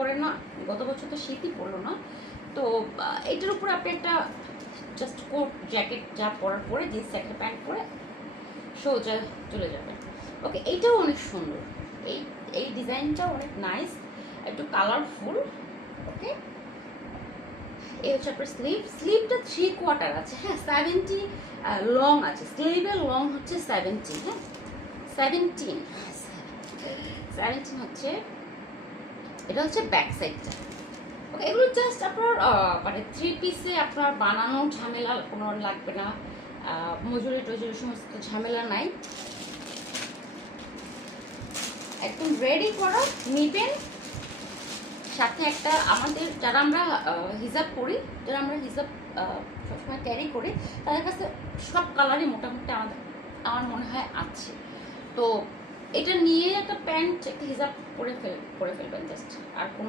পরে না, গত বছর তো শীতই পড়ল না। তো এটার উপরে আপনি একটা জাস্ট কোট জ্যাকেট যা পরার পরে জিন্স একটা প্যান্ট পরে সোজা চলে যাবেন। ওকে এইটাও অনেক সুন্দর। এই এই ডিজাইনটাও অনেক নাইস একটু কালারফুল ওকে এই হচ্ছে আপনার স্লিভ স্লিভটা থ্রি কোয়ার্টার আছে হ্যাঁ সেভেন্টি লং আছে। স্লিভের লং হচ্ছে সেভেন্টি হ্যাঁ? সেভেন্টিন সেভেন্টিন হচ্ছে এটা হচ্ছে ব্যাক সাইডটা ওকে এগুলো জাস্ট আপনার মানে থ্রি পিসে আপনার বানানো ঝামেলা কোনো লাগবে না। মজুরি টজুরি সমস্ত ঝামেলা নাই। একদম রেডি করা, নিবেন। সাথে একটা আমাদের, যারা আমরা হিজাব করি, যারা আমরা হিজাব সবসময় ক্যারি করি, তাদের কাছে সব কালারই মোটামুটি আমাদের, আমার মনে হয় আছে। তো এটা নিয়ে একটা প্যান্ট একটা হিজাব করে ফেল করে ফেলবেন জাস্ট আর কোনো